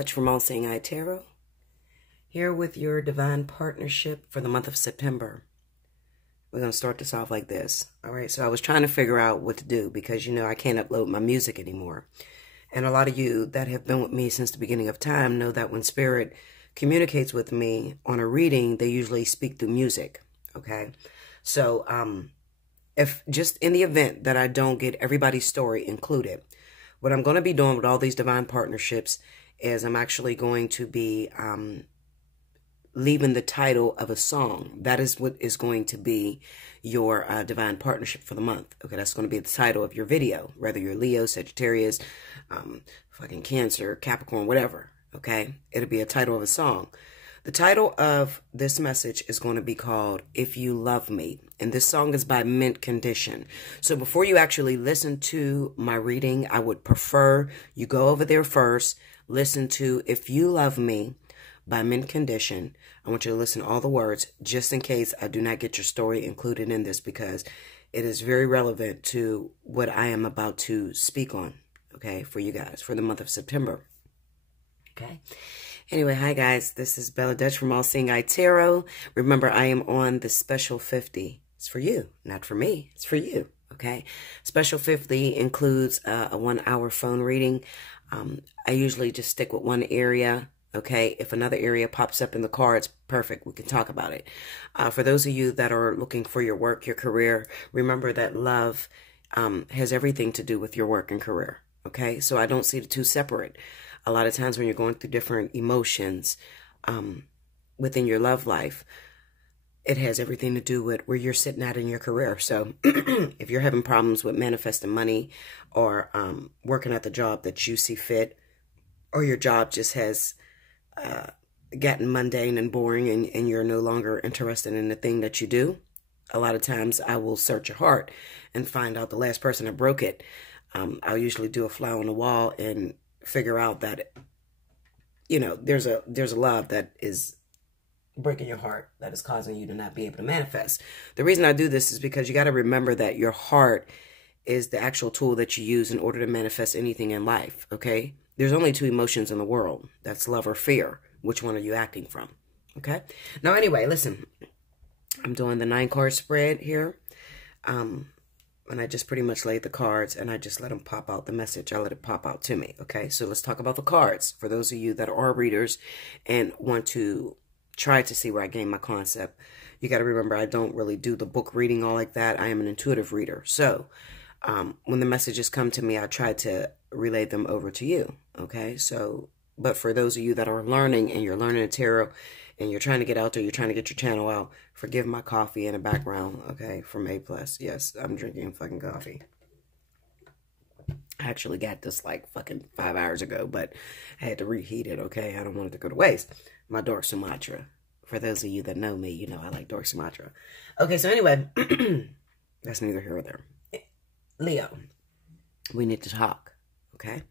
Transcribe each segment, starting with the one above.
Dutch from Allseeingeyetarot, here with your divine partnership for the month of September. We're going to start this off like this. All right, so I was trying to figure out what to do because, you know, I can't upload my music anymore. And a lot of you that have been with me since the beginning of time know that when Spirit communicates with me on a reading, they usually speak through music, okay? So if just in the event that I don't get everybody's story included, what I'm going to be doing with all these divine partnerships is I'm actually going to be leaving the title of a song. That is what is going to be your divine partnership for the month. Okay, that's going to be the title of your video, whether you're Leo, Sagittarius, fucking Cancer, Capricorn, whatever. Okay, it'll be a title of a song. The title of this message is going to be called If You Love Me. And this song is by Mint Condition. So before you actually listen to my reading, I would prefer you go over there first, listen to If You Love Me by Mint Condition. I want you to listen to all the words just in case I do not get your story included in this because it is very relevant to what I am about to speak on, okay, for you guys for the month of September. Okay. Anyway, hi guys, this is Bella Dutch from Allseeingeyetarot. Remember, I am on the Special 50. It's for you, not for me. It's for you, okay? Special 50 includes a 1-hour phone reading. I usually just stick with one area, okay? If another area pops up in the cards, perfect, we can talk about it. For those of you that are looking for your work, your career, remember that love has everything to do with your work and career, okay? So I don't see the two separate. A lot of times when you're going through different emotions within your love life, it has everything to do with where you're sitting at in your career. So if you're having problems with manifesting money or working at the job that you see fit, or your job just has gotten mundane and boring and you're no longer interested in the thing that you do, a lot of times I will search your heart and find out the last person that broke it. I'll usually do a fly on the wall and figure out that, you know, there's a love that is breaking your heart that is causing you to not be able to manifest. The reason I do this is because you got to remember that your heart is the actual tool that you use in order to manifest anything in life, okay? There's only two emotions in the world. That's love or fear. Which one are you acting from, okay? Now, anyway, listen. I'm doing the 9-card spread here. And I just pretty much laid the cards and I just let them pop out the message. I let it pop out to me. Okay, so let's talk about the cards. For those of you that are readers and want to try to see where I gain my concept, you got to remember I don't really do the book reading all like that. I am an intuitive reader. So when the messages come to me, I try to relay them over to you. Okay, so but for those of you that are learning and you're learning the tarot and you're trying to get out there, you're trying to get your channel out, forgive my coffee in the background, okay, from A+. Yes, I'm drinking fucking coffee. I actually got this like fucking 5 hours ago, but I had to reheat it, okay? I don't want it to go to waste. My dark Sumatra. For those of you that know me, you know I like dark Sumatra. Okay, so anyway, that's neither here or there. Leo, we need to talk, okay?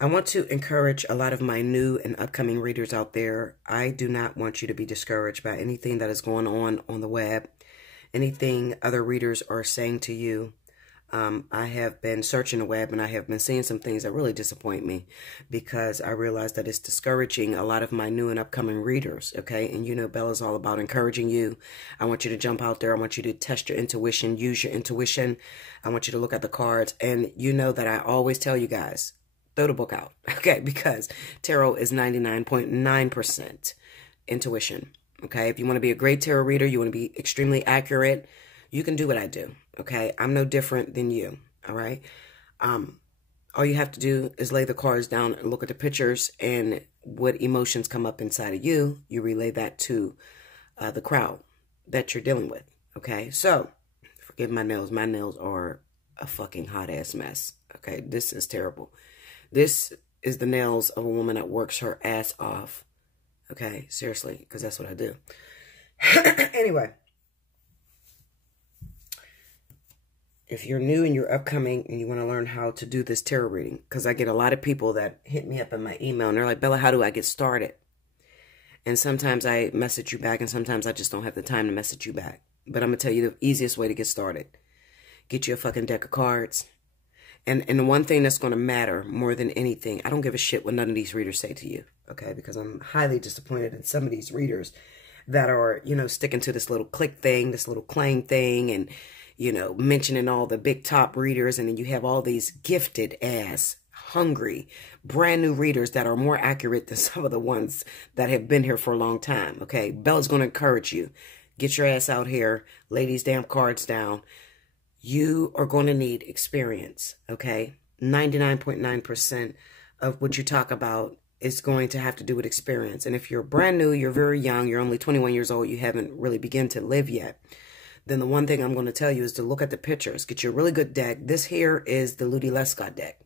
I want to encourage a lot of my new and upcoming readers out there. I do not want you to be discouraged by anything that is going on the web, anything other readers are saying to you. I have been searching the web and I have been seeing some things that really disappoint me because I realize that it's discouraging a lot of my new and upcoming readers, okay? And you know Bella's all about encouraging you. I want you to jump out there. I want you to test your intuition, use your intuition. I want you to look at the cards. And you know that I always tell you guys, throw the book out, okay? Because tarot is 99.9% intuition, okay? If you want to be a great tarot reader, you want to be extremely accurate, you can do what I do, okay? I'm no different than you, all right? All you have to do is lay the cards down and look at the pictures and what emotions come up inside of you, you relay that to the crowd that you're dealing with, okay? So, forgive my nails. My nails are a fucking hot-ass mess, okay? This is terrible. This is the nails of a woman that works her ass off. Okay, seriously, because that's what I do. Anyway, if you're new and you're upcoming and you want to learn how to do this tarot reading, because I get a lot of people that hit me up in my email and they're like, Bella, how do I get started? And sometimes I message you back and sometimes I just don't have the time to message you back. But I'm going to tell you the easiest way to get started. Get you a fucking deck of cards And the one thing that's going to matter more than anything, I don't give a shit what none of these readers say to you, okay? Because I'm highly disappointed in some of these readers that are, you know, sticking to this little click thing, this little claim thing, and, you know, mentioning all the big top readers, and then you have all these gifted ass, hungry, brand new readers that are more accurate than some of the ones that have been here for a long time, okay? Bella's going to encourage you. Get your ass out here. Lay these damn cards down. You are going to need experience, okay? 99.9% of what you talk about is going to have to do with experience. And if you're brand new, you're very young, you're only 21 years old, you haven't really begun to live yet, then the one thing I'm going to tell you is to look at the pictures. Get you a really good deck. This here is the Ludi Lescott deck.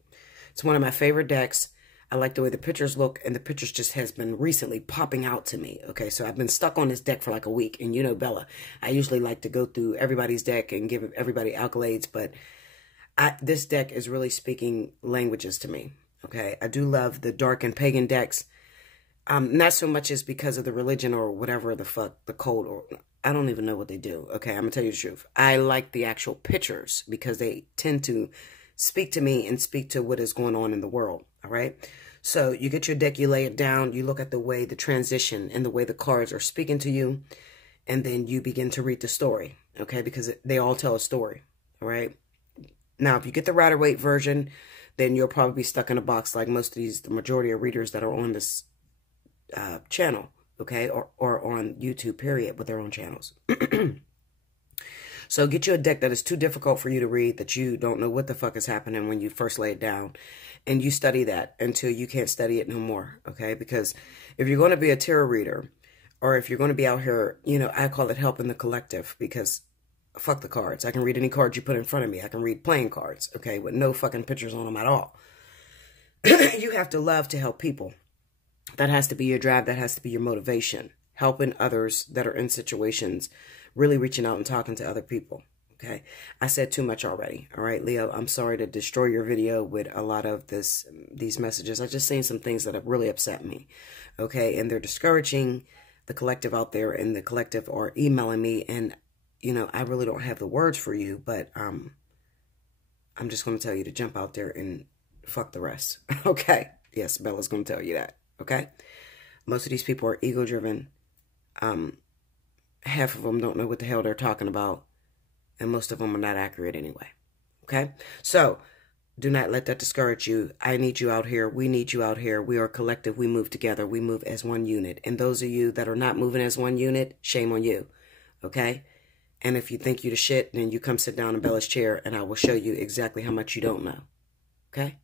It's one of my favorite decks. I like the way the pictures look, and the pictures just has been recently popping out to me. Okay, so I've been stuck on this deck for like a week, and you know Bella, I usually like to go through everybody's deck and give everybody accolades, but this deck is really speaking languages to me. Okay, I do love the dark and pagan decks. Not so much as because of the religion or whatever the fuck, the code, or I don't even know what they do. Okay, I'm gonna tell you the truth. I like the actual pictures because they tend to speak to me and speak to what is going on in the world. All right. So you get your deck, you lay it down, you look at the way the transition and the way the cards are speaking to you, and then you begin to read the story, okay? Because they all tell a story, all right? Now, if you get the Rider-Waite version, then you'll probably be stuck in a box like most of the majority of readers that are on this channel, okay? Or on YouTube, period, with their own channels. So get you a deck that is too difficult for you to read, that you don't know what the fuck is happening when you first lay it down. And you study that until you can't study it no more, okay? Because if you're going to be a tarot reader, or if you're going to be out here, you know, I call it helping the collective, because fuck the cards. I can read any card you put in front of me. I can read playing cards, okay, with no fucking pictures on them at all. You have to love to help people. That has to be your drive. That has to be your motivation. Helping others that are in situations, really reaching out and talking to other people, okay? I said too much already, all right, Leo? I'm sorry to destroy your video with a lot of these messages. I just seen some things that have really upset me, okay? And they're discouraging the collective out there, and the collective are emailing me, and, you know, I really don't have the words for you, but I'm just going to tell you to jump out there and fuck the rest, okay? Yes, Bella's going to tell you that, okay? Most of these people are ego-driven. Half of them don't know what the hell they're talking about, and most of them are not accurate anyway, okay? So do not let that discourage you. I need you out here. We need you out here. We are a collective. We move together. We move as one unit. And those of you that are not moving as one unit, shame on you, okay? And if you think you the shit, then you come sit down in Bella's chair, and I will show you exactly how much you don't know, okay?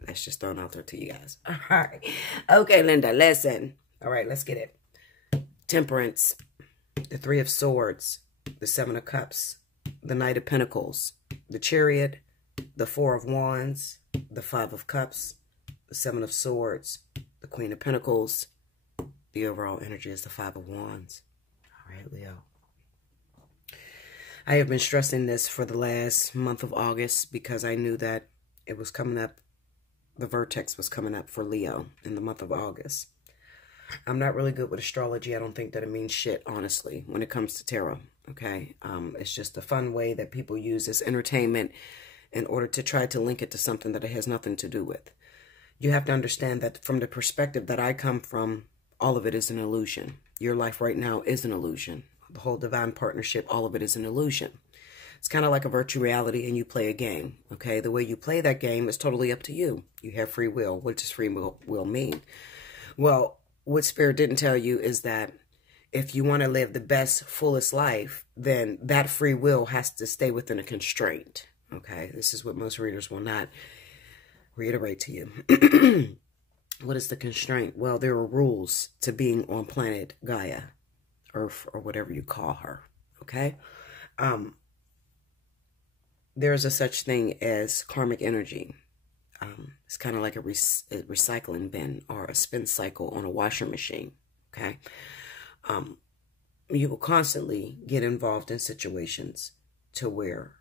That's just thrown out there to you guys. All right. Okay, Linda, listen. All right, let's get it. Temperance, the Three of Swords, the Seven of Cups, the Knight of Pentacles, the Chariot, the Four of Wands, the Five of Cups, the Seven of Swords, the Queen of Pentacles. The overall energy is the Five of Wands. All right, Leo. I have been stressing this for the last month of August because I knew that it was coming up. The vertex was coming up for Leo in the month of August. I'm not really good with astrology. I don't think that it means shit, honestly, when it comes to tarot, okay? It's just a fun way that people use as entertainment in order to try to link it to something that it has nothing to do with. You have to understand that from the perspective that I come from, all of it is an illusion. Your life right now is an illusion. The whole divine partnership, all of it is an illusion. It's kind of like a virtual reality, and you play a game, okay? The way you play that game is totally up to you. You have free will. What does free will mean? Well, what Spirit didn't tell you is that if you want to live the best, fullest life, then that free will has to stay within a constraint, okay? This is what most readers will not reiterate to you. What is the constraint? Well, there are rules to being on planet Gaia, Earth, or whatever you call her, okay? There's a such thing as karmic energy. It's kind of like a recycling bin or a spin cycle on a washing machine, okay? You will constantly get involved in situations to where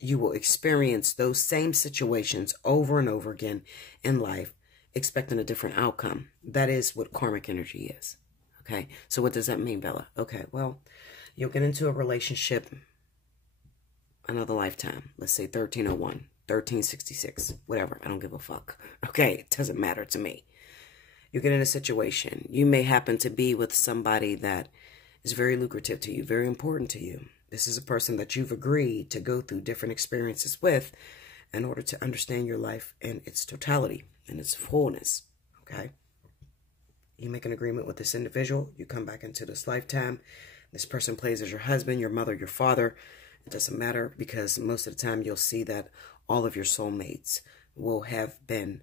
you will experience those same situations over and over again in life, expecting a different outcome. That is what karmic energy is, okay? So what does that mean, Bella? Okay, well, you'll get into a relationship another lifetime. Let's say 1301, 1366, whatever. I don't give a fuck. Okay, it doesn't matter to me. You get in a situation. You may happen to be with somebody that is very lucrative to you, very important to you. This is a person that you've agreed to go through different experiences with in order to understand your life in its totality, in its fullness, okay? You make an agreement with this individual. You come back into this lifetime. This person plays as your husband, your mother, your father. It doesn't matter, because most of the time you'll see that all of your soulmates will have been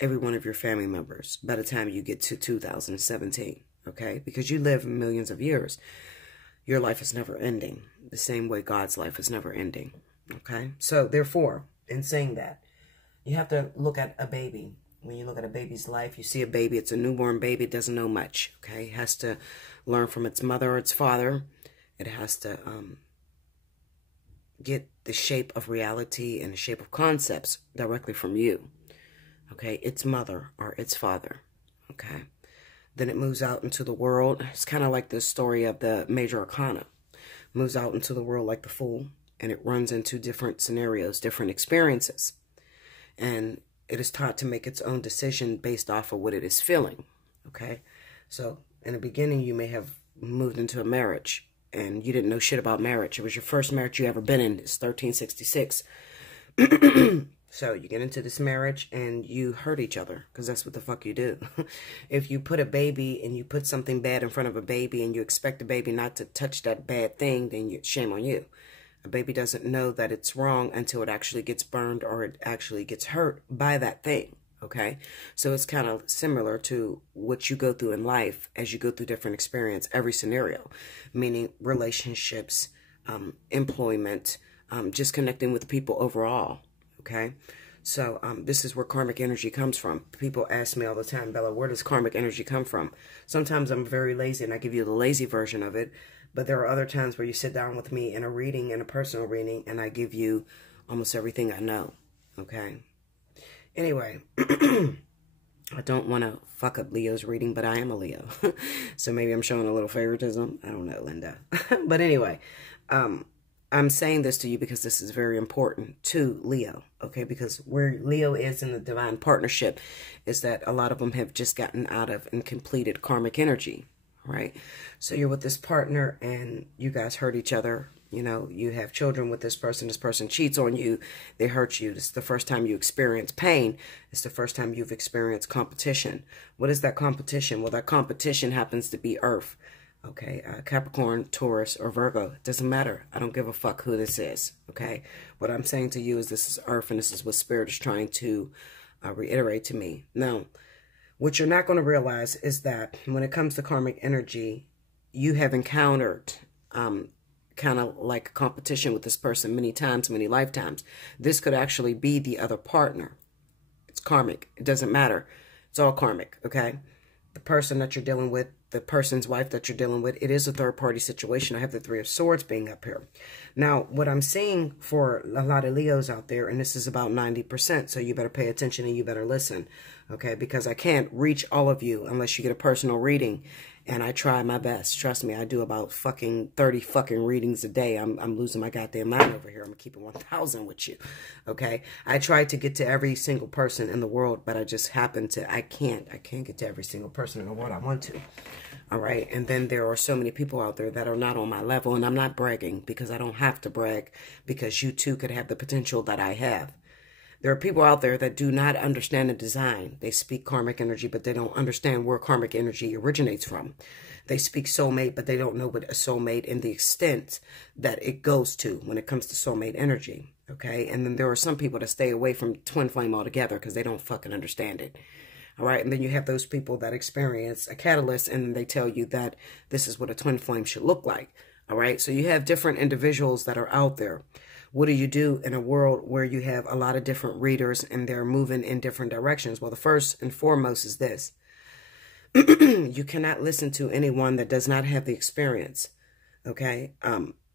every one of your family members by the time you get to 2017, okay? Because you live millions of years. Your life is never ending, the same way God's life is never ending, okay? So therefore, in saying that, you have to look at a baby. When you look at a baby's life, you see a baby, it's a newborn baby, it doesn't know much, okay? It has to learn from its mother or its father. It has to get the shape of reality and the shape of concepts directly from you, okay? Its mother or its father, okay? Then it moves out into the world. It's kind of like the story of the major arcana. Moves out into the world like the Fool, and it runs into different scenarios, different experiences. And it is taught to make its own decision based off of what it is feeling, okay? So in the beginning, you may have moved into a marriage, and you didn't know shit about marriage. It was your first marriage you ever been in. It's 1366. So you get into this marriage and you hurt each other, because that's what the fuck you do. If you put a baby and you put something bad in front of a baby and you expect the baby not to touch that bad thing, then shame on you. A baby doesn't know that it's wrong until it actually gets burned or it actually gets hurt by that thing, okay? So it's kind of similar to what you go through in life as you go through different experience, every scenario, meaning relationships, employment, just connecting with people overall. Okay, so this is where karmic energy comes from. People ask me all the time, Bella, where does karmic energy come from? Sometimes I'm very lazy and I give you the lazy version of it. But there are other times where you sit down with me in a reading, in a personal reading, and I give you almost everything I know. Okay. Anyway, I don't want to fuck up Leo's reading, but I am a Leo. So maybe I'm showing a little favoritism. I don't know, Linda. But anyway, I'm saying this to you because this is very important to Leo, okay? Because where Leo is in the divine partnership is that a lot of them have just gotten out of and completed karmic energy, right? So you're with this partner and you guys hurt each other. You know, you have children with this person cheats on you, they hurt you. This is the first time you experience pain. It's the first time you've experienced competition. What is that competition? Well, that competition happens to be Earth. Okay, Capricorn, Taurus, or Virgo. It doesn't matter. I don't give a fuck who this is, okay? What I'm saying to you is this is Earth, and this is what Spirit is trying to reiterate to me. Now, what you're not going to realize is that when it comes to karmic energy, you have encountered kind of like a competition with this person many times, many lifetimes. This could actually be the other partner. It's karmic. It doesn't matter. It's all karmic, okay? The person that you're dealing with, the person's wife that you're dealing with, it is a third-party situation. I have the Three of Swords being up here. Now, what I'm seeing for a lot of Leos out there, and this is about 90%, so you better pay attention and you better listen, okay? Because I can't reach all of you unless you get a personal reading, and I try my best. Trust me, I do about fucking 30 fucking readings a day. I'm losing my goddamn mind over here. I'm keeping 1,000 with you, okay? I try to get to every single person in the world, but I just happen to, I can't get to every single person in the world I want to. All right, and then there are so many people out there that are not on my level, and I'm not bragging because I don't have to brag, because you too could have the potential that I have. There are people out there that do not understand the design. They speak karmic energy, but they don't understand where karmic energy originates from. They speak soulmate, but they don't know what a soulmate and the extent that it goes to when it comes to soulmate energy, okay? And then there are some people that stay away from twin flame altogether because they don't fucking understand it. All right, and then you have those people that experience a catalyst and they tell you that this is what a twin flame should look like. All right, so you have different individuals that are out there. What do you do in a world where you have a lot of different readers and they're moving in different directions? Well, the first and foremost is this. You cannot listen to anyone that does not have the experience, okay?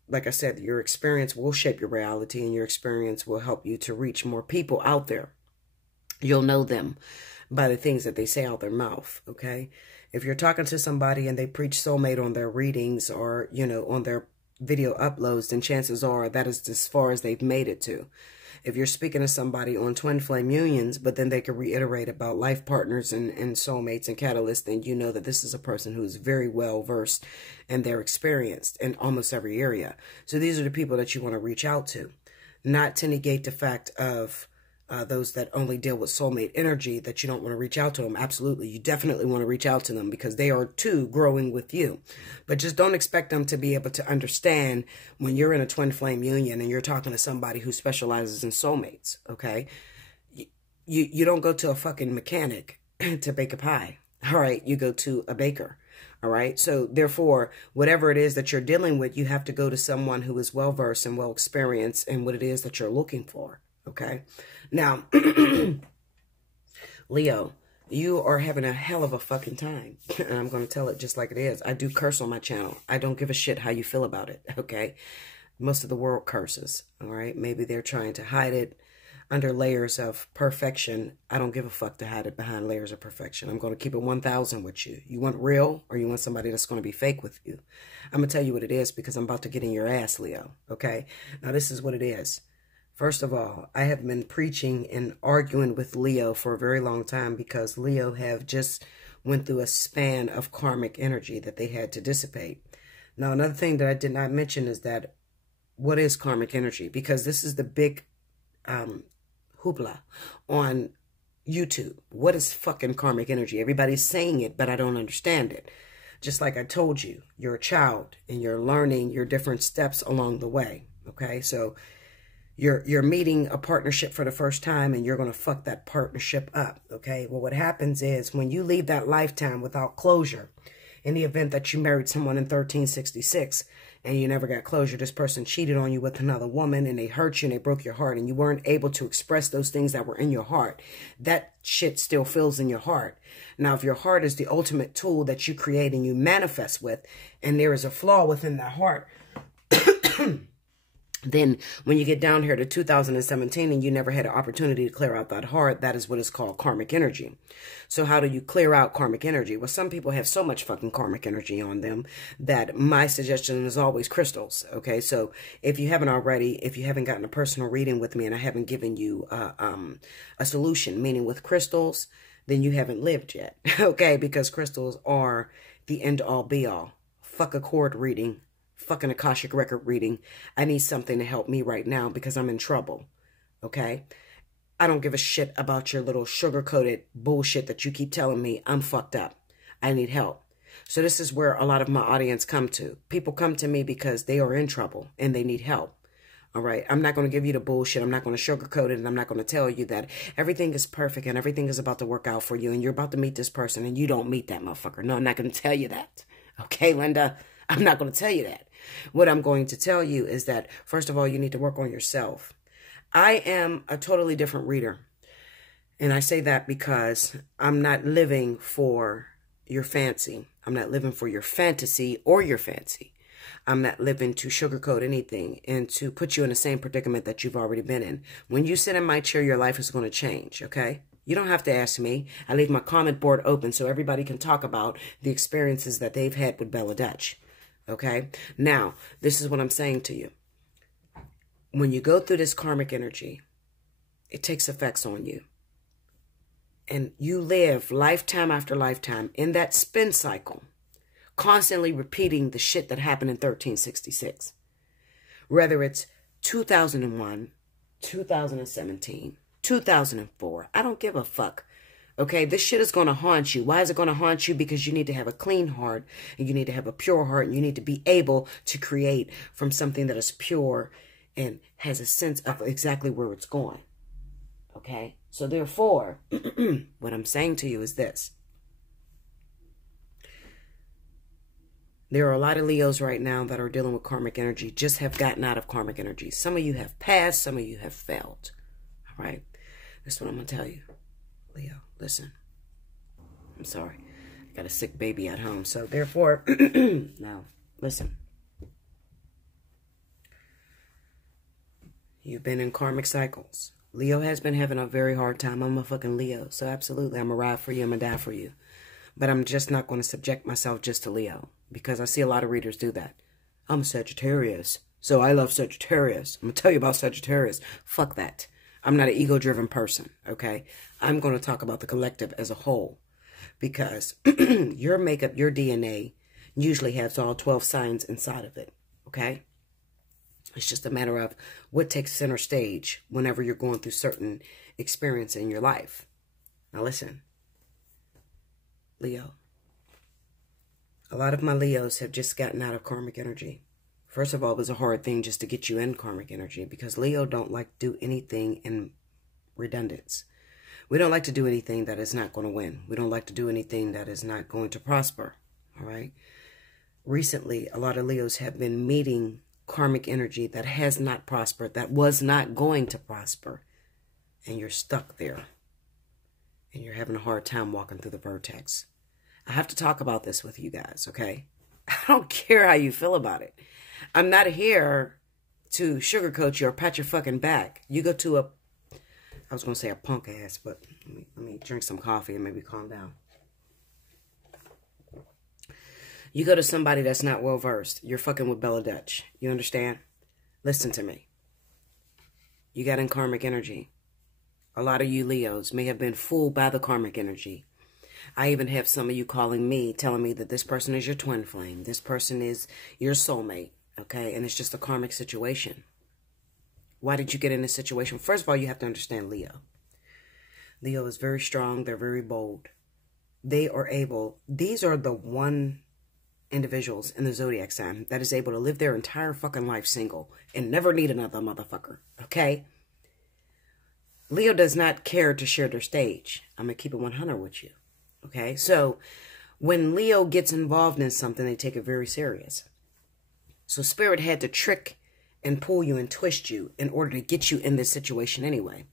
Like I said, your experience will shape your reality, and your experience will help you to reach more people out there. You'll know them by the things that they say out their mouth, okay? If you're talking to somebody and they preach soulmate on their readings, or, you know, on their video uploads, then chances are that is as far as they've made it to. If you're speaking to somebody on twin flame unions, but then they can reiterate about life partners and soulmates and catalysts, then you know that this is a person who's very well versed and they're experienced in almost every area. So these are the people that you want to reach out to, not to negate the fact of those that only deal with soulmate energy, that you don't want to reach out to them. Absolutely. You definitely want to reach out to them because they are too growing with you. But just don't expect them to be able to understand when you're in a twin flame union and you're talking to somebody who specializes in soulmates. Okay. You don't go to a fucking mechanic to bake a pie. All right. You go to a baker. All right. So therefore, whatever it is that you're dealing with, you have to go to someone who is well versed and well experienced in what it is that you're looking for. Okay. Now, Leo, you are having a hell of a fucking time. And I'm going to tell it just like it is. I do curse on my channel. I don't give a shit how you feel about it. Okay. Most of the world curses. All right. Maybe they're trying to hide it under layers of perfection. I don't give a fuck to hide it behind layers of perfection. I'm going to keep it 1,000 with you. You want real or you want somebody that's going to be fake with you? I'm going to tell you what it is because I'm about to get in your ass, Leo. Okay. Now, this is what it is. First of all, I have been preaching and arguing with Leo for a very long time because Leo have just went through a span of karmic energy that they had to dissipate. Now, another thing that I did not mention is that what is karmic energy? Because this is the big hoopla on YouTube. What is fucking karmic energy? Everybody's saying it, but I don't understand it. Just like I told you, you're a child and you're learning your different steps along the way. Okay, so you're meeting a partnership for the first time and you're going to fuck that partnership up. Okay. Well, what happens is when you leave that lifetime without closure, in the event that you married someone in 1366 and you never got closure, this person cheated on you with another woman and they hurt you and they broke your heart and you weren't able to express those things that were in your heart. That shit still feels in your heart. Now, if your heart is the ultimate tool that you create and you manifest with, and there is a flaw within that heart, then when you get down here to 2017 and you never had an opportunity to clear out that heart, that is what is called karmic energy. So how do you clear out karmic energy? Well, some people have so much fucking karmic energy on them that my suggestion is always crystals. Okay, so if you haven't already, if you haven't gotten a personal reading with me and I haven't given you a solution, meaning with crystals, then you haven't lived yet. Okay, because crystals are the end all be all. Fuck a cord reading. Fucking Akashic record reading. I need something to help me right now because I'm in trouble. Okay? I don't give a shit about your little sugar-coated bullshit that you keep telling me. I'm fucked up. I need help. So this is where a lot of my audience come to. People come to me because they are in trouble and they need help. All right? I'm not going to give you the bullshit. I'm not going to sugarcoat it and I'm not going to tell you that everything is perfect and everything is about to work out for you and you're about to meet this person and you don't meet that motherfucker. No, I'm not going to tell you that. Okay, Linda? I'm not going to tell you that. What I'm going to tell you is that, first of all, you need to work on yourself. I am a totally different reader. And I say that because I'm not living for your fancy. I'm not living for your fantasy or your fancy. I'm not living to sugarcoat anything and to put you in the same predicament that you've already been in. When you sit in my chair, your life is going to change, okay? You don't have to ask me. I leave my comment board open so everybody can talk about the experiences that they've had with Bella Dutch. Okay, now, this is what I'm saying to you. When you go through this karmic energy, it takes effects on you. And you live lifetime after lifetime in that spin cycle, constantly repeating the shit that happened in 1366. Whether it's 2001, 2017, 2004, I don't give a fuck. Okay, this shit is going to haunt you. Why is it going to haunt you? Because you need to have a clean heart and you need to have a pure heart and you need to be able to create from something that is pure and has a sense of exactly where it's going. Okay, so therefore, what I'm saying to you is this. There are a lot of Leos right now that are dealing with karmic energy, just have gotten out of karmic energy. Some of you have passed, some of you have failed. All right, that's what I'm going to tell you. Leo, listen, I'm sorry. I got a sick baby at home. So therefore, now, listen. You've been in karmic cycles. Leo has been having a very hard time. I'm a fucking Leo. So absolutely, I'm going to ride for you. I'm going to die for you. But I'm just not going to subject myself just to Leo. Because I see a lot of readers do that. I'm a Sagittarius, so I love Sagittarius. I'm going to tell you about Sagittarius. Fuck that. I'm not an ego-driven person, okay? I'm going to talk about the collective as a whole, because your makeup, your DNA, usually has all 12 signs inside of it, okay? It's just a matter of what takes center stage whenever you're going through certain experience in your life. Now listen, Leo. A lot of my Leos have just gotten out of karmic energy. First of all, it was a hard thing just to get you in karmic energy, because Leo don't like to do anything in redundance. We don't like to do anything that is not going to win. We don't like to do anything that is not going to prosper, all right? Recently, a lot of Leos have been meeting karmic energy that has not prospered, that was not going to prosper, and you're stuck there, and you're having a hard time walking through the vertex. I have to talk about this with you guys, okay? I don't care how you feel about it. I'm not here to sugarcoat you or pat your fucking back. You go to I was going to say a punk ass, but let me drink some coffee and maybe calm down. You go to somebody that's not well versed. You're fucking with Bella Dutch. You understand? Listen to me. You got in karmic energy. A lot of you Leos may have been fooled by the karmic energy. I even have some of you calling me, telling me that this person is your twin flame. This person is your soulmate, okay? And it's just a karmic situation. Why did you get in this situation? First of all, you have to understand Leo. Leo is very strong. They're very bold. They are able, these are the one individuals in the zodiac sign that is able to live their entire fucking life single and never need another motherfucker, okay? Leo does not care to share their stage. I'm going to keep it 100 with you, okay? So when Leo gets involved in something, they take it very serious. So Spirit had to trick and pull you and twist you in order to get you in this situation anyway.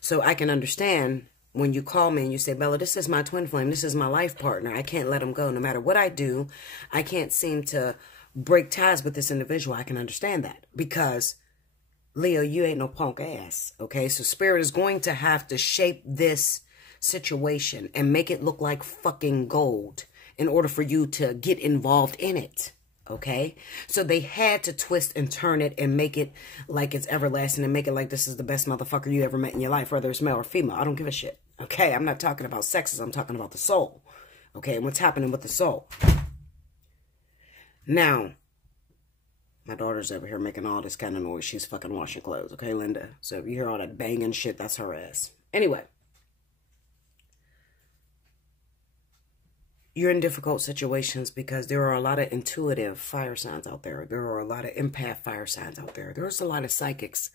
So I can understand when you call me and you say, Bella, this is my twin flame. This is my life partner. I can't let him go. No matter what I do, I can't seem to break ties with this individual. I can understand that because, Leo, you ain't no punk ass, okay? So Spirit is going to have to shape this situation and make it look like fucking gold in order for you to get involved in it. Okay, so they had to twist and turn it and make it like it's everlasting and make it like this is the best motherfucker you ever met in your life, whether it's male or female. I don't give a shit. Okay, I'm not talking about sexes. I'm talking about the soul. Okay, and what's happening with the soul. Now, my daughter's over here making all this kind of noise. She's fucking washing clothes. Okay, Linda? So if you hear all that banging shit, that's her ass. Anyway. You're in difficult situations because there are a lot of intuitive fire signs out there. There are a lot of empath fire signs out there. There's a lot of psychics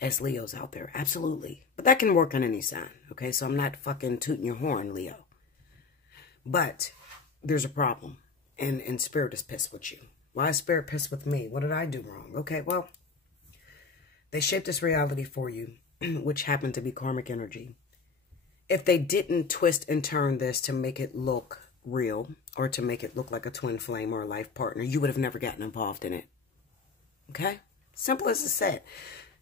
as Leos out there. Absolutely. But that can work on any sign. Okay, so I'm not fucking tooting your horn, Leo. But there's a problem. And Spirit is pissed with you. Why is Spirit pissed with me? What did I do wrong? Okay, well, they shaped this reality for you, which happened to be karmic energy. If they didn't twist and turn this to make it look real or to make it look like a twin flame or a life partner, you would have never gotten involved in it. Okay? Simple as it said.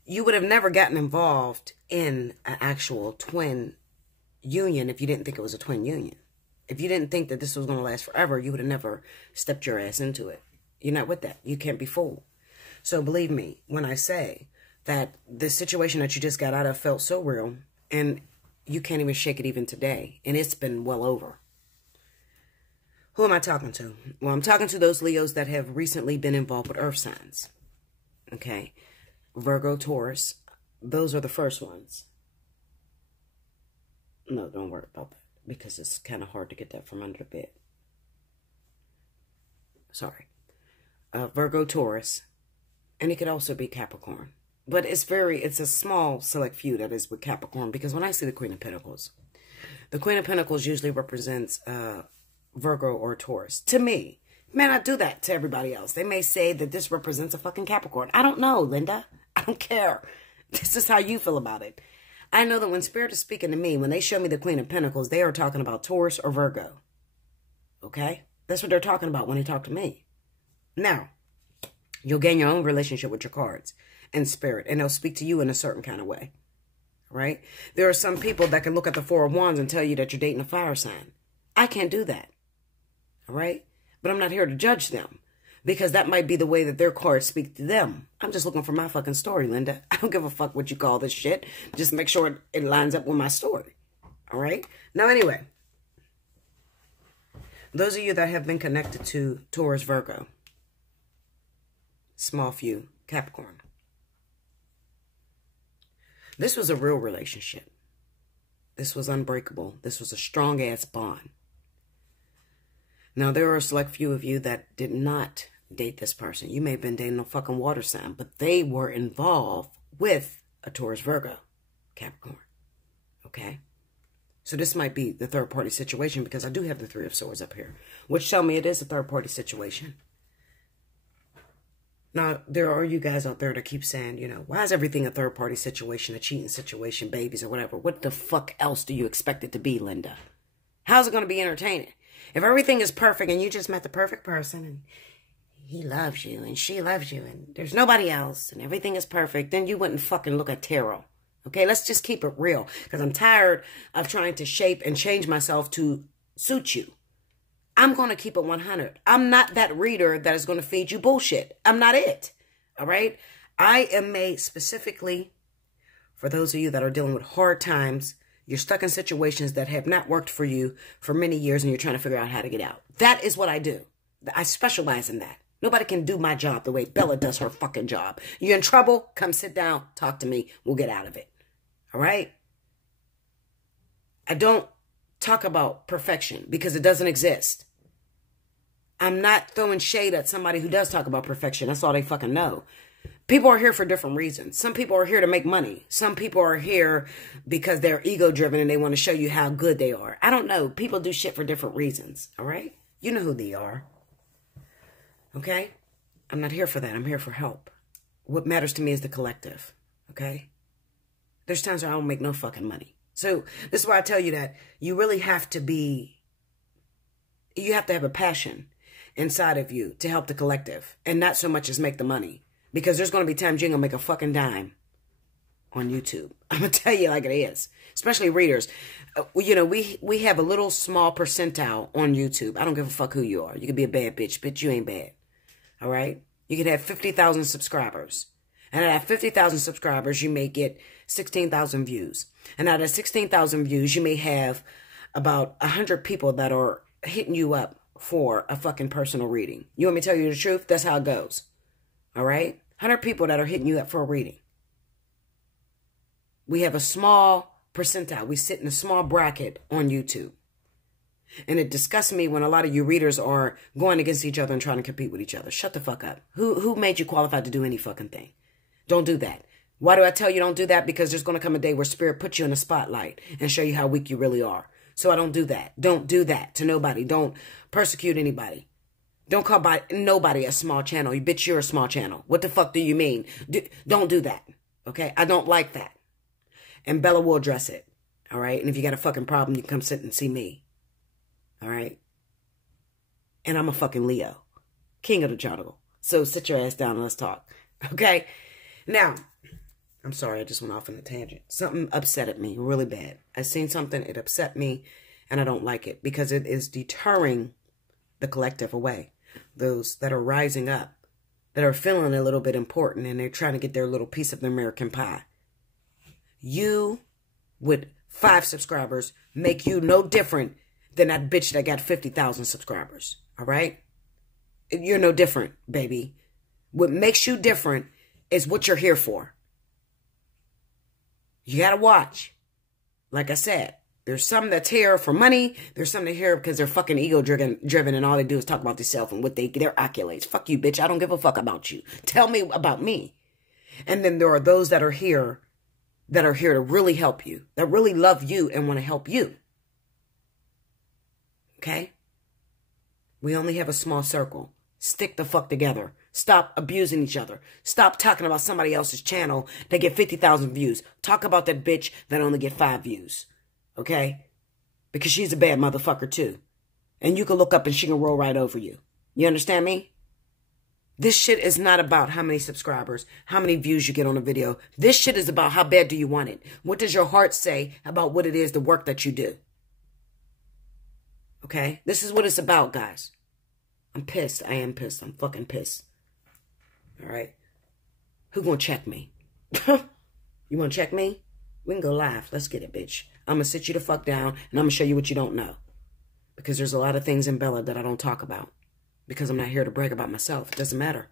You would have never gotten involved in an actual twin union if you didn't think it was a twin union. If you didn't think that this was going to last forever, you would have never stepped your ass into it. You're not with that. You can't be fooled. So believe me when I say that the situation that you just got out of felt so real, and you can't even shake it even today, and it's been well over. Who am I talking to? Well, I'm talking to those Leos that have recently been involved with earth signs. Okay. Virgo, Taurus. Those are the first ones. No, don't worry about that because it's kind of hard to get that from under the bed. Sorry. Virgo, Taurus. And it could also be Capricorn. But it's a small select few that is with Capricorn, because when I see the Queen of Pentacles usually represents Virgo or Taurus. To me, may not do that to everybody else. They may say that this represents a fucking Capricorn. I don't know, Linda. I don't care. This is how you feel about it. I know that when Spirit is speaking to me, when they show me the Queen of Pentacles, they are talking about Taurus or Virgo. Okay? That's what they're talking about when they talk to me. Now, you'll gain your own relationship with your cards and Spirit, and they'll speak to you in a certain kind of way. Right? There are some people that can look at the Four of Wands and tell you that you're dating a fire sign. I can't do that. All right? But I'm not here to judge them. because that might be the way that their cards speak to them. I'm just looking for my fucking story, Linda. I don't give a fuck what you call this shit. Just make sure it lines up with my story. All right? Now, anyway, those of you that have been connected to Taurus, Virgo, small few, Capricorn. This was a real relationship. This was unbreakable. This was a strong-ass bond. Now, there are a select few of you that did not date this person. You may have been dating a fucking water sign, but they were involved with a Taurus, Virgo, Capricorn. Okay? So this might be the third-party situation because I do have the Three of Swords up here, which tell me it is a third-party situation. Now, there are you guys out there that keep saying, you know, why is everything a third-party situation, a cheating situation, babies or whatever? What the fuck else do you expect it to be, Linda? How's it going to be entertaining? If everything is perfect and you just met the perfect person and he loves you and she loves you and there's nobody else and everything is perfect, then you wouldn't fucking look at tarot. Okay, let's just keep it real because I'm tired of trying to shape and change myself to suit you. I'm going to keep it 100. I'm not that reader that is going to feed you bullshit. I'm not it. All right? I am made specifically for those of you that are dealing with hard times. You're stuck in situations that have not worked for you for many years and you're trying to figure out how to get out. That is what I do. I specialize in that. Nobody can do my job the way Bella does her fucking job. You're in trouble? Come sit down. Talk to me. We'll get out of it. All right? I don't talk about perfection because it doesn't exist. I'm not throwing shade at somebody who does talk about perfection. That's all they fucking know. People are here for different reasons. Some people are here to make money. Some people are here because they're ego-driven and they want to show you how good they are. I don't know. People do shit for different reasons. All right? You know who they are. Okay? I'm not here for that. I'm here for help. What matters to me is the collective. Okay? There's times where I don't make no fucking money. So this is why I tell you that you really have to be, you have to have a passion inside of you to help the collective and not so much as make the money. Because there's going to be times you ain't going to make a fucking dime on YouTube. I'm going to tell you like it is. Especially readers. You know, we have a little small percentile on YouTube. I don't give a fuck who you are. You could be a bad bitch, but you ain't bad. All right? You could have 50,000 subscribers. And out of 50,000 subscribers, you may get 16,000 views. And out of 16,000 views, you may have about 100 people that are hitting you up for a fucking personal reading. You want me to tell you the truth? That's how it goes. All right? 100 people that are hitting you up for a reading. We have a small percentile. We sit in a small bracket on YouTube. And it disgusts me when a lot of you readers are going against each other and trying to compete with each other. Shut the fuck up. Who made you qualified to do any fucking thing? Don't do that. Why do I tell you don't do that? Because there's going to come a day where Spirit puts you in the spotlight and show you how weak you really are. So I don't do that. Don't do that to nobody. Don't persecute anybody. Don't call by nobody a small channel. You bitch, you're a small channel. What the fuck do you mean? Don't do that. Okay? I don't like that. And Bella will address it. All right? And if you got a fucking problem, you can come sit and see me. All right? And I'm a fucking Leo. King of the jungle. So sit your ass down and let's talk. Okay? Now, I'm sorry, I just went off on a tangent. Something upset me really bad. I seen something, it upset me, and I don't like it because it is deterring the collective away. Those that are rising up, that are feeling a little bit important, and they're trying to get their little piece of the American pie. You, with 5 subscribers, make you no different than that bitch that got 50,000 subscribers. All right? You're no different, baby. What makes you different is what you're here for. You got to watch. Like I said, there's some that's here for money. There's some that here because they're fucking ego-driven and all they do is talk about themselves and what their accolades. Fuck you, bitch. I don't give a fuck about you. Tell me about me. And then there are those that are here to really help you, that really love you and want to help you. Okay? We only have a small circle. Stick the fuck together. Stop abusing each other. Stop talking about somebody else's channel that get 50,000 views. Talk about that bitch that only get 5 views. Okay? Because she's a bad motherfucker too. And you can look up and she can roll right over you. You understand me? This shit is not about how many subscribers, how many views you get on a video. This shit is about how bad do you want it. What does your heart say about what it is, the work that you do? Okay? This is what it's about, guys. I'm pissed. I am pissed. I'm fucking pissed. All right? Who gonna check me? You wanna check me? We can go live. Let's get it, bitch. I'm gonna sit you the fuck down, and I'm gonna show you what you don't know. Because there's a lot of things in Bella that I don't talk about. Because I'm not here to brag about myself. It doesn't matter.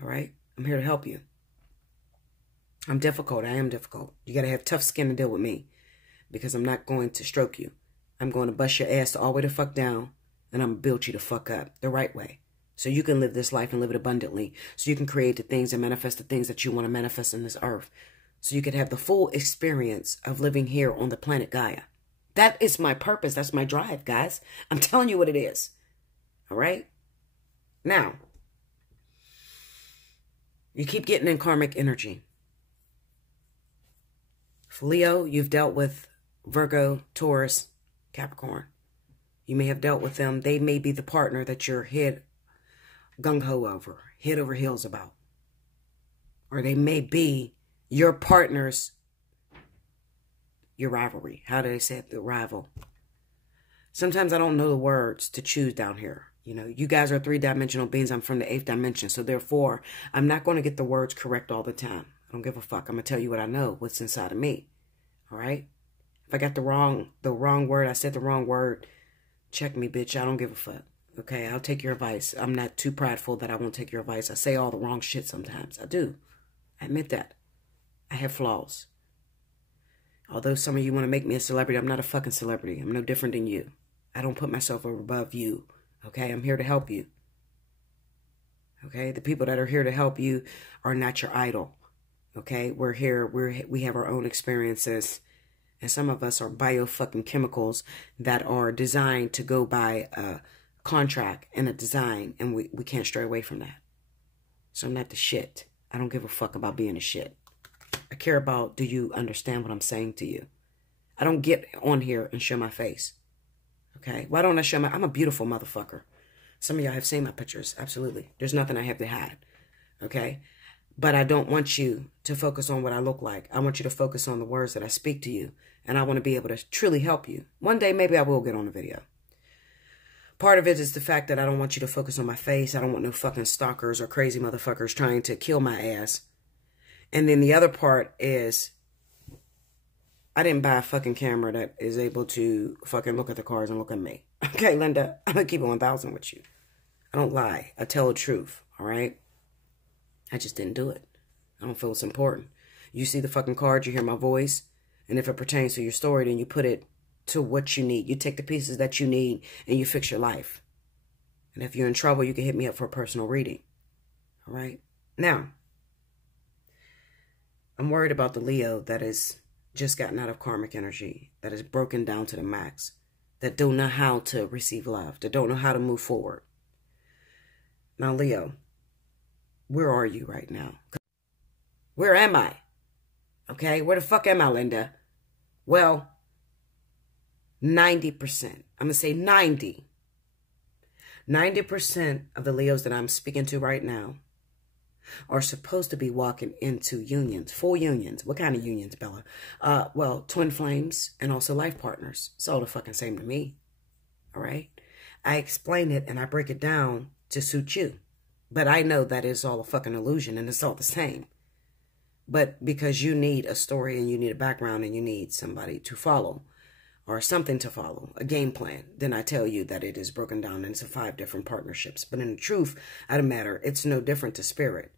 All right? I'm here to help you. I'm difficult. I am difficult. You got to have tough skin to deal with me. Because I'm not going to stroke you. I'm going to bust your ass all the way the fuck down. And I'm going to build you the fuck up the right way. So you can live this life and live it abundantly. So you can create the things and manifest the things that you want to manifest in this earth. So you can have the full experience of living here on the planet Gaia. That is my purpose. That's my drive, guys. I'm telling you what it is. All right? Now, you keep getting in karmic energy. For Leo, you've dealt with Virgo, Taurus, Capricorn. You may have dealt with them. They may be the partner that you're head gung-ho over, head over heels about. Or they may be your partner's, your rivalry. How do they say it? The rival. Sometimes I don't know the words to choose down here. You know, you guys are three-dimensional beings. I'm from the 8th dimension. So therefore, I'm not going to get the words correct all the time. I don't give a fuck. I'm going to tell you what I know, what's inside of me. All right? If I got the wrong word, I said the wrong word, check me, bitch. I don't give a fuck. Okay? I'll take your advice. I'm not too prideful that I won't take your advice. I say all the wrong shit sometimes. I do. I admit that. I have flaws. Although some of you want to make me a celebrity, I'm not a fucking celebrity. I'm no different than you. I don't put myself above you. Okay? I'm here to help you. Okay? The people that are here to help you are not your idol. Okay? We're here. We have our own experiences. And some of us are bio-fucking chemicals that are designed to go by a contract and a design. And we can't stray away from that. So I'm not the shit. I don't give a fuck about being a shit. I care about, do you understand what I'm saying to you? I don't get on here and show my face. Okay? Why don't I show I'm a beautiful motherfucker. Some of y'all have seen my pictures. Absolutely. There's nothing I have to hide. Okay? But I don't want you to focus on what I look like. I want you to focus on the words that I speak to you. And I want to be able to truly help you. One day, maybe I will get on a video. Part of it is the fact that I don't want you to focus on my face. I don't want no fucking stalkers or crazy motherfuckers trying to kill my ass. And then the other part is, I didn't buy a fucking camera that is able to fucking look at the cars and look at me. Okay, Linda, I'm going to keep it 1,000 with you. I don't lie. I tell the truth, all right? I just didn't do it. I don't feel it's important. You see the fucking card, you hear my voice, and if it pertains to your story, then you put it to what you need. You take the pieces that you need, and you fix your life. And if you're in trouble, you can hit me up for a personal reading, all right? Now, I'm worried about the Leo that has just gotten out of karmic energy, that is broken down to the max, that don't know how to receive love, that don't know how to move forward. Now, Leo, where are you right now? Where am I? Okay, where the fuck am I, Linda? Well, 90%. I'm going to say 90. 90% of the Leos that I'm speaking to right now are supposed to be walking into unions, full unions. What kind of unions, Bella? Well, twin flames and also life partners. It's all the fucking same to me. All right? I explain it and I break it down to suit you. But I know that is all a fucking illusion and it's all the same. But because you need a story and you need a background and you need somebody to follow or something to follow, a game plan, then I tell you that it is broken down into 5 different partnerships. But in the truth of the matter, it's no different to spirit.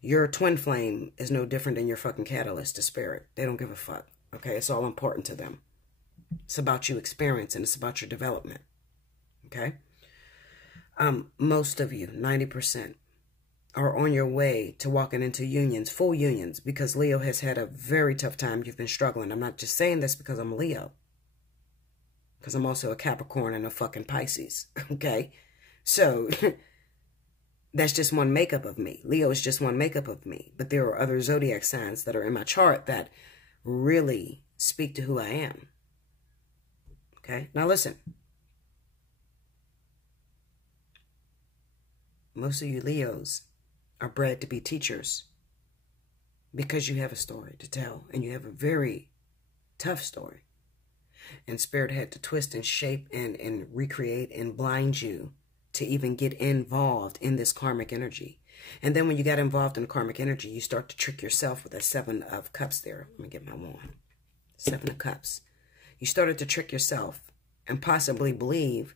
Your twin flame is no different than your fucking catalyst to spirit. They don't give a fuck. Okay? It's all important to them. It's about you experiencing. It's about your development. Okay? Most of you, 90%, are on your way to walking into unions, full unions, because Leo has had a very tough time. You've been struggling. I'm not just saying this because I'm a Leo. Because I'm also a Capricorn and a fucking Pisces. Okay? So, that's just one makeup of me. Leo is just one makeup of me. But there are other zodiac signs that are in my chart that really speak to who I am. Okay? Now listen. Most of you Leos are bred to be teachers because you have a story to tell and you have a very tough story. And Spirit had to twist and shape and recreate and blind you to even get involved in this karmic energy. And then when you got involved in karmic energy, you start to trick yourself with that 7 of Cups there. Let me get my wand. 7 of Cups. You started to trick yourself and possibly believe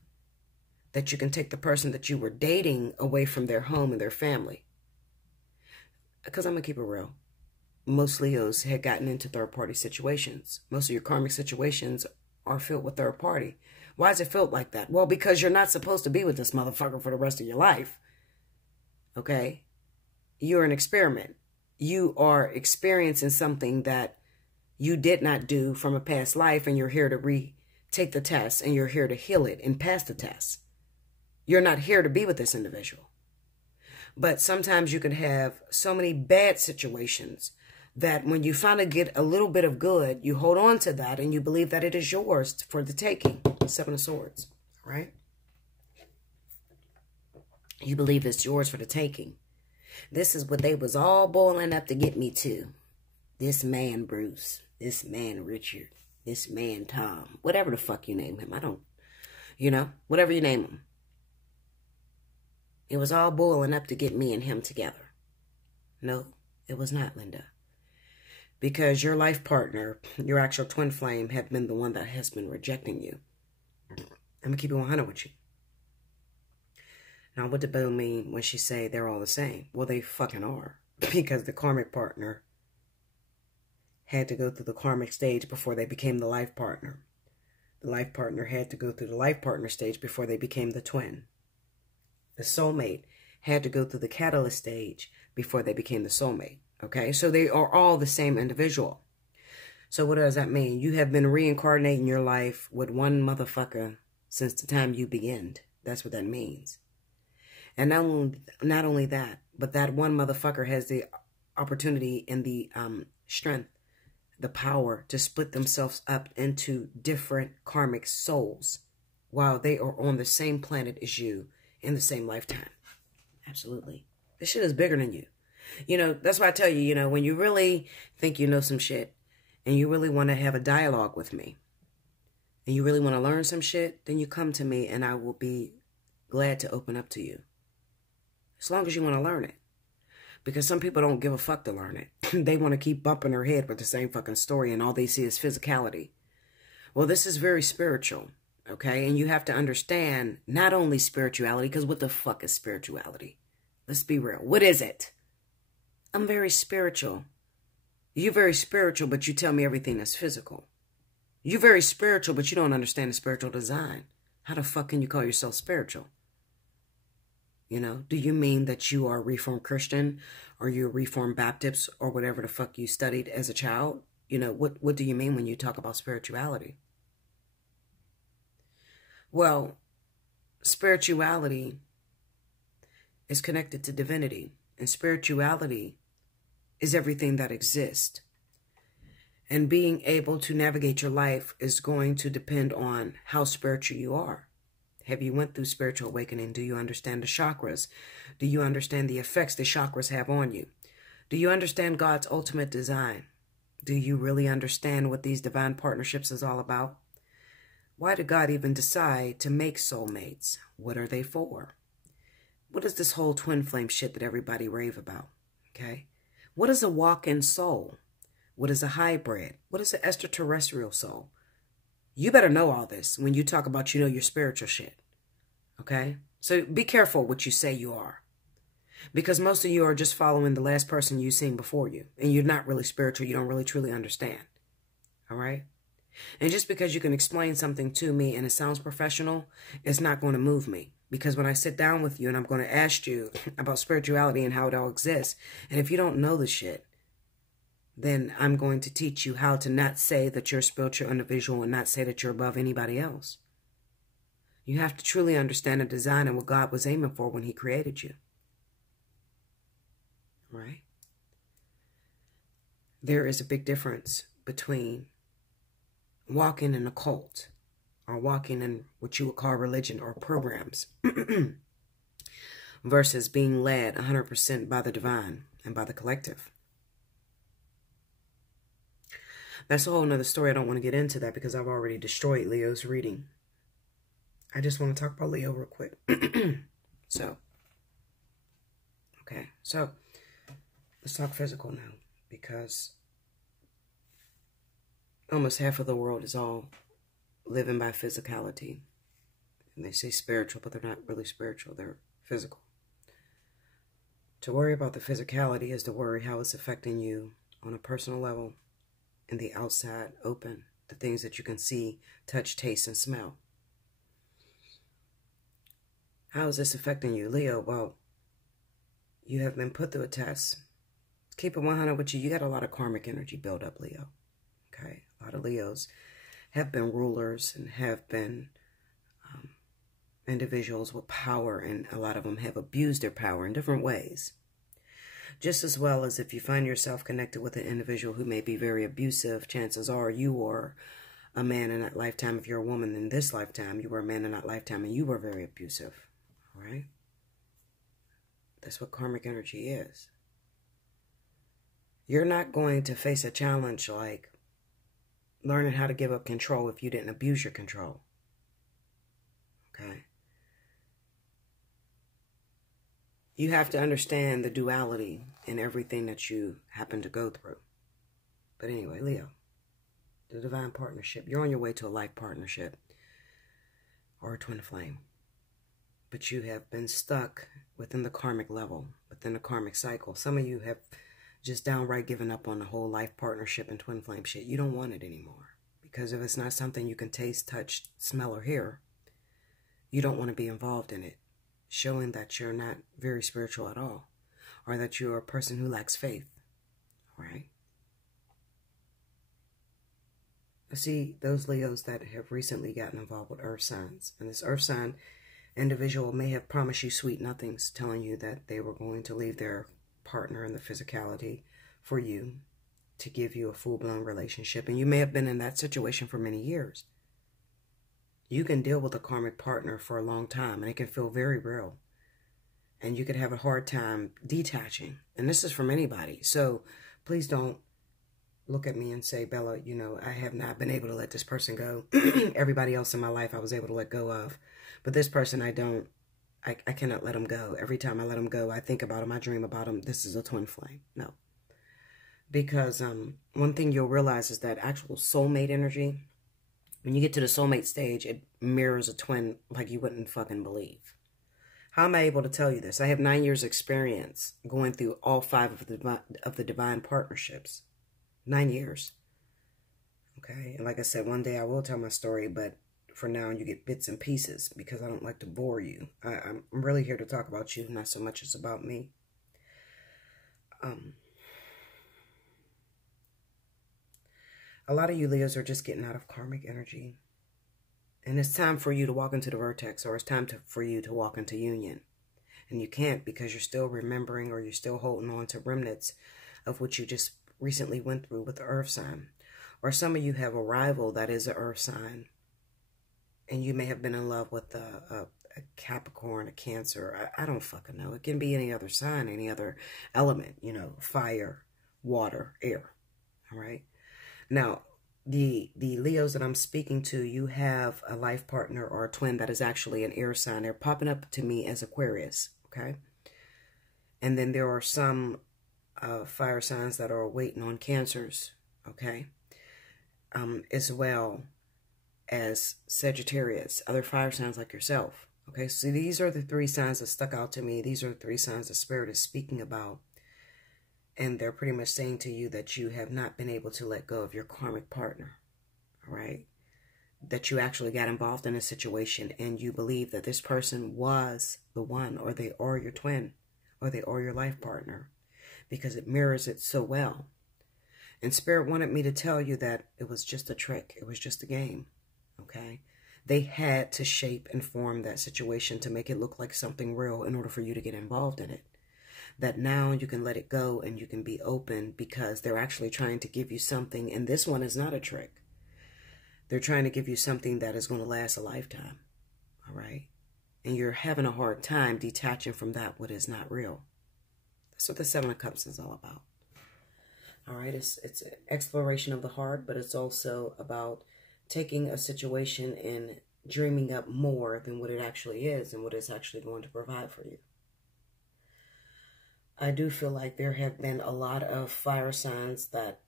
that you can take the person that you were dating away from their home and their family. Because I'm going to keep it real. Most Leos had gotten into third-party situations. Most of your karmic situations are filled with third party. Why is it filled like that? Well, because you're not supposed to be with this motherfucker for the rest of your life. Okay? You're an experiment. You are experiencing something that you did not do from a past life, and you're here to retake the test, and you're here to heal it and pass the test. You're not here to be with this individual. But sometimes you can have so many bad situations that when you finally get a little bit of good, you hold on to that and you believe that it is yours for the taking. 7 of Swords, right? You believe it's yours for the taking. This is what they was all boiling up to get me to. This man Bruce, this man Richard, this man Tom, whatever the fuck you name him. I don't, whatever you name him. It was all boiling up to get me and him together. No, it was not, Linda. Because your life partner, your actual twin flame, had been the one that has been rejecting you. I'm going to keep it 100 with you. Now, what did Bill mean when she say they're all the same? Well, they fucking are. Because the karmic partner had to go through the karmic stage before they became the life partner. The life partner had to go through the life partner stage before they became the twin. The soulmate had to go through the catalyst stage before they became the soulmate. Okay, so they are all the same individual. So what does that mean? You have been reincarnating your life with one motherfucker since the time you began. That's what that means. And not only that, but that one motherfucker has the opportunity and the strength, the power to split themselves up into different karmic souls while they are on the same planet as you in the same lifetime. Absolutely. This shit is bigger than you. That's why I tell you, when you really think you know some shit and you really want to have a dialogue with me and you really want to learn some shit, then you come to me and I will be glad to open up to you. As long as you want to learn it. Because some people don't give a fuck to learn it. They want to keep bumping their head with the same fucking story and all they see is physicality. Well, this is very spiritual, okay? And you have to understand not only spirituality, because what the fuck is spirituality? Let's be real. What is it? I'm very spiritual. You're very spiritual, but you tell me everything that's physical. You're very spiritual, but you don't understand the spiritual design. How the fuck can you call yourself spiritual? Do you mean that you are a Reformed Christian or you're a Reformed Baptist or whatever the fuck you studied as a child? What do you mean when you talk about spirituality? Well, spirituality is connected to divinity, and spirituality is everything that exists. And being able to navigate your life is going to depend on how spiritual you are. Have you went through spiritual awakening? Do you understand the chakras? Do you understand the effects the chakras have on you? Do you understand God's ultimate design? Do you really understand what these divine partnerships is all about? Why did God even decide to make soulmates? What are they for? What is this whole twin flame shit that everybody rave about? Okay? What is a walk-in soul? What is a hybrid? What is an extraterrestrial soul? You better know all this when you talk about, your spiritual shit. Okay? So be careful what you say you are. Because most of you are just following the last person you've seen before you. And you're not really spiritual. You don't really truly understand. All right? And just because you can explain something to me and it sounds professional, it's not going to move me. Because when I sit down with you and I'm going to ask you about spirituality and how it all exists, and if you don't know the shit, then I'm going to teach you how to not say that you're a spiritual individual and not say that you're above anybody else. You have to truly understand the design and what God was aiming for when he created you. Right? There is a big difference between walking in a cult or walking in what you would call religion or programs versus being led 100% by the divine and by the collective. That's a whole nother story. I don't want to get into that because I've already destroyed Leo's reading. I just want to talk about Leo real quick. So, okay. So, let's talk physical now. Because almost half of the world is all living by physicality. And they say spiritual, but they're not really spiritual. They're physical. To worry about the physicality is to worry how it's affecting you on a personal level in the outside open. The things that you can see, touch, taste, and smell. How is this affecting you, Leo? Well, you have been put through a test. Keep it 100 with you. You got a lot of karmic energy built up, Leo. Okay? A lot of Leos have been rulers and have been individuals with power, and a lot of them have abused their power in different ways. Just as well as if you find yourself connected with an individual who may be very abusive, chances are you are a man in that lifetime. If you're a woman in this lifetime, you were a man in that lifetime and you were very abusive. All right? That's what karmic energy is. You're not going to face a challenge like learning how to give up control if you didn't abuse your control. Okay? You have to understand the duality in everything that you happen to go through. But anyway, Leo, the divine partnership. You're on your way to a life partnership or a twin flame. But you have been stuck within the karmic level, within the karmic cycle. Some of you have just downright given up on the whole life partnership and twin flame shit. You don't want it anymore. Because if it's not something you can taste, touch, smell, or hear, you don't want to be involved in it. Showing that you're not very spiritual at all. Or that you're a person who lacks faith. All right? I see those Leos that have recently gotten involved with earth signs. And this earth sign individual may have promised you sweet nothings, telling you that they were going to leave their partner in the physicality for you to give you a full-blown relationship. And you may have been in that situation for many years. You can deal with a karmic partner for a long time, and it can feel very real. And you could have a hard time detaching. And this is from anybody. So please don't look at me and say, Bella, you know, I have not been able to let this person go. Everybody else in my life I was able to let go of. But this person I cannot let him go. Every time I let him go, I think about him, I dream about him. This is a twin flame. No. Because one thing you'll realize is that actual soulmate energy, when you get to the soulmate stage, it mirrors a twin like you wouldn't fucking believe. How am I able to tell you this? I have 9 years experience going through all 5 of the divine partnerships. 9 years. Okay? And like I said, one day I will tell my story, but for now you get bits and pieces because I don't like to bore you. I'm really here to talk about you, not so much as about me. A lot of you Leos are just getting out of karmic energy. And it's time for you to walk into the vertex, or it's time for you to walk into union. And you can't because you're still remembering, or you're still holding on to remnants of what you just recently went through with the earth sign. Or some of you have a rival that is an earth sign. And you may have been in love with a Capricorn, a Cancer. I don't fucking know. It can be any other sign, any other element. You know, fire, water, air. All right? Now, the Leos that I'm speaking to, you have a life partner or a twin that is actually an air sign. They're popping up to me as Aquarius, okay? And then there are some fire signs that are waiting on Cancers, okay? As well as Sagittarius, other fire signs like yourself, okay? So these are the 3 signs that stuck out to me. These are the 3 signs the Spirit is speaking about. And they're pretty much saying to you that you have not been able to let go of your karmic partner, all right? That you actually got involved in a situation and you believe that this person was the one, or they are your twin, or they are your life partner, because it mirrors it so well. And Spirit wanted me to tell you that it was just a trick. It was just a game, okay? They had to shape and form that situation to make it look like something real in order for you to get involved in it. That now you can let it go and you can be open because they're actually trying to give you something. And this one is not a trick. They're trying to give you something that is going to last a lifetime. All right? And you're having a hard time detaching from that what is not real. That's what the 7 of Cups is all about. All right? It's an exploration of the heart, but it's also about taking a situation and dreaming up more than what it actually is and what it's actually going to provide for you. I do feel like there have been a lot of fire signs that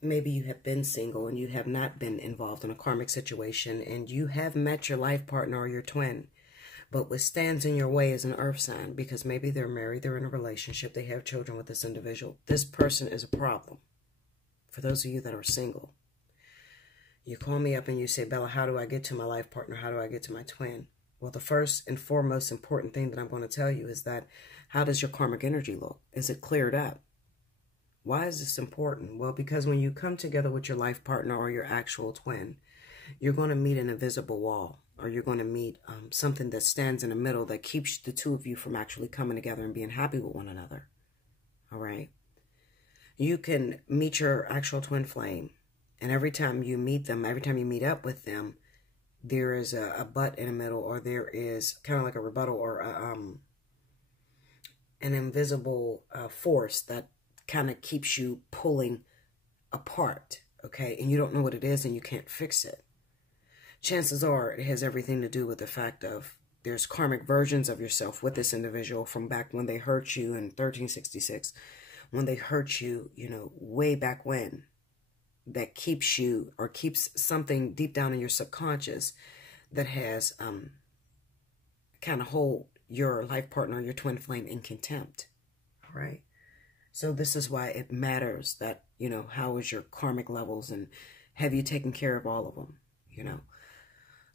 maybe you have been single and you have not been involved in a karmic situation, and you have met your life partner or your twin. But what stands in your way is an earth sign, because maybe they're married, they're in a relationship, they have children with this individual. This person is a problem. For those of you that are single, you call me up and you say, Bella, how do I get to my life partner? How do I get to my twin? Well, the first and foremost important thing that I'm going to tell you is that, how does your karmic energy look? Is it cleared up? Why is this important? Well, because when you come together with your life partner or your actual twin, you're going to meet an invisible wall, or you're going to meet something that stands in the middle that keeps the two of you from actually coming together and being happy with one another. All right? You can meet your actual twin flame, and every time you meet them, every time you meet up with them, there is a but in the middle, or there is kind of like a rebuttal, or an invisible force that kind of keeps you pulling apart, okay? And you don't know what it is and you can't fix it. Chances are it has everything to do with the fact of there's karmic versions of yourself with this individual from back when they hurt you in 1366, when they hurt you, you know, way back when, that keeps you, or keeps something deep down in your subconscious that has kind of hold your life partner, your twin flame, in contempt, right? So this is why it matters that, you know, how is your karmic levels, and have you taken care of all of them, you know?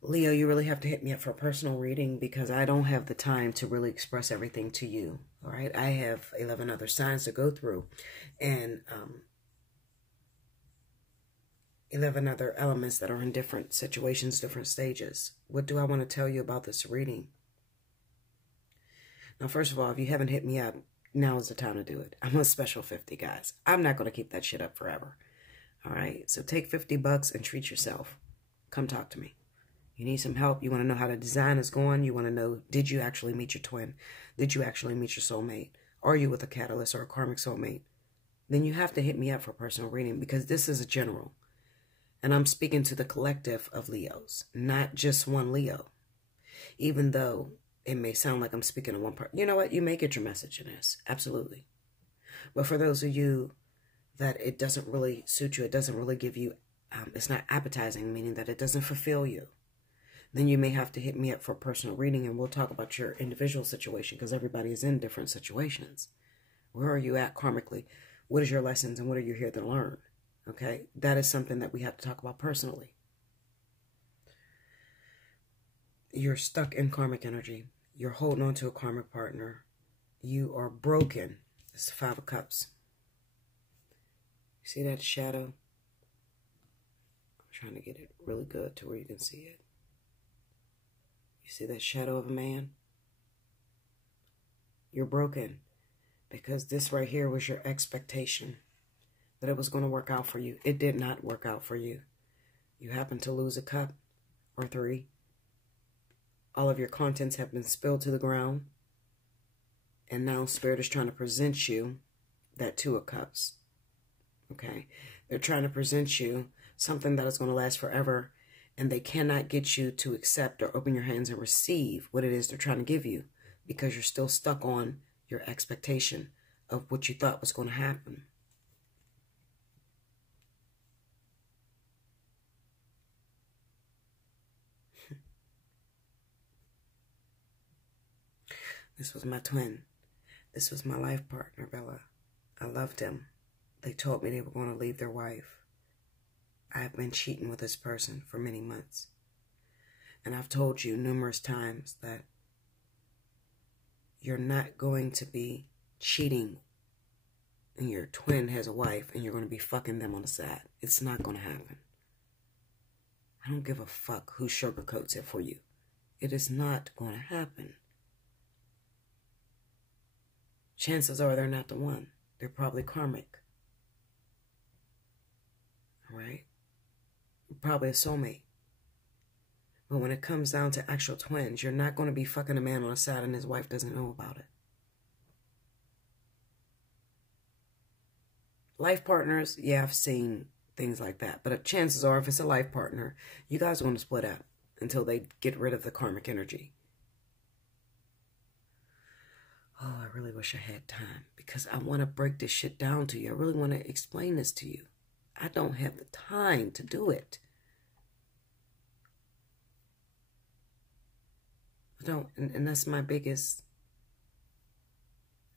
Leo, you really have to hit me up for a personal reading, because I don't have the time to really express everything to you, all right? I have 11 other signs to go through, and 11 other elements that are in different situations, different stages. What do I want to tell you about this reading? Now, first of all, if you haven't hit me up, now is the time to do it. I'm a special 50, guys. I'm not going to keep that shit up forever. All right? So take 50 bucks and treat yourself. Come talk to me. You need some help. You want to know how the design is going. You want to know, did you actually meet your twin? Did you actually meet your soulmate? Are you with a catalyst or a karmic soulmate? Then you have to hit me up for a personal reading, because this is a general. And I'm speaking to the collective of Leos, not just one Leo. Even though it may sound like I'm speaking to one part. You know what? You may get your message in this. Absolutely. But for those of you that it doesn't really suit you, it doesn't really give you, it's not appetizing, meaning that it doesn't fulfill you, then you may have to hit me up for a personal reading, and we'll talk about your individual situation, because everybody is in different situations. Where are you at karmically? What is your lessons, and what are you here to learn? Okay? That is something that we have to talk about personally. You're stuck in karmic energy. You're holding on to a karmic partner. You are broken. It's the 5 of Cups. See that shadow? I'm trying to get it really good to where you can see it. You see that shadow of a man? You're broken, because this right here was your expectation that it was going to work out for you. It did not work out for you. You happen to lose a cup or 3. All of your contents have been spilled to the ground. And now Spirit is trying to present you that 2 of Cups. Okay? They're trying to present you something that is going to last forever. And they cannot get you to accept or open your hands and receive what it is they're trying to give you, because you're still stuck on your expectation of what you thought was going to happen. This was my twin. This was my life partner, Bella. I loved him. They told me they were going to leave their wife. I have been cheating with this person for many months. And I've told you numerous times that you're not going to be cheating and your twin has a wife and you're going to be fucking them on the side. It's not going to happen. I don't give a fuck who sugarcoats it for you. It is not going to happen. Chances are they're not the one. They're probably karmic. All right? Probably a soulmate. But when it comes down to actual twins, you're not going to be fucking a man on the side and his wife doesn't know about it. Life partners, yeah, I've seen things like that. But chances are, if it's a life partner, you guys are going to split up. until they get rid of the karmic energy. Oh, I really wish I had time because I want to break this shit down to you. I really want to explain this to you. I don't have the time to do it. I don't, and that's my biggest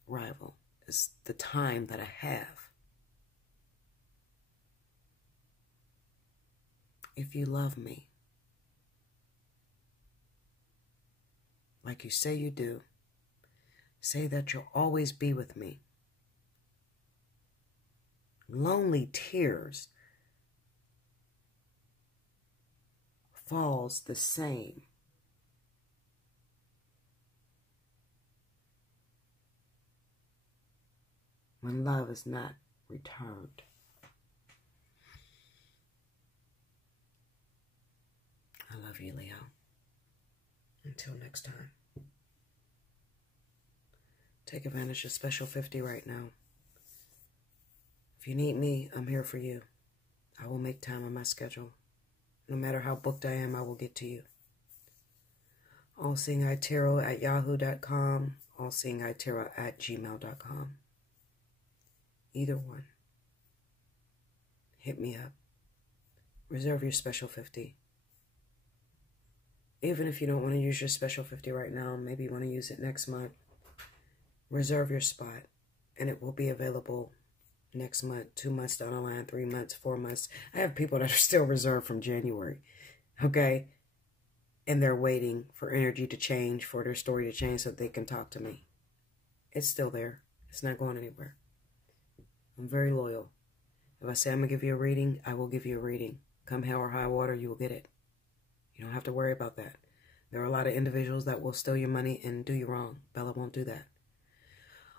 rival, is the time that I have. If you love me, like you say you do, say that you'll always be with me. Lonely tears falls the same. When love is not returned. I love you, Leo. Until next time. Take advantage of Special 50 right now. If you need me, I'm here for you. I will make time on my schedule. No matter how booked I am, I will get to you. Allseeingeyetarot at yahoo.com. Allseeingeyetarot at gmail.com. Either one. Hit me up. Reserve your Special 50. Even if you don't want to use your Special 50 right now, maybe you want to use it next month. Reserve your spot, and it will be available next month, 2 months down the line, 3 months, 4 months. I have people that are still reserved from January, okay? And they're waiting for energy to change, for their story to change so they can talk to me. It's still there. It's not going anywhere. I'm very loyal. If I say I'm going to give you a reading, I will give you a reading. Come hell or high water, you will get it. You don't have to worry about that. There are a lot of individuals that will steal your money and do you wrong. Bella won't do that.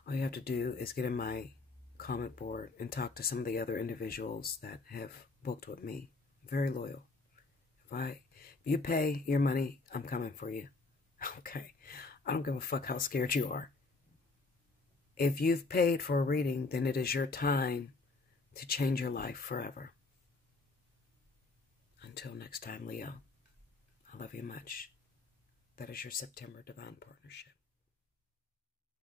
All you have to do is get in my comment board and talk to some of the other individuals that have booked with me. Very loyal. If you pay your money, I'm coming for you. Okay. I don't give a fuck how scared you are. If you've paid for a reading, then it is your time to change your life forever. Until next time, Leo, I love you much. That is your September Divine Partnership.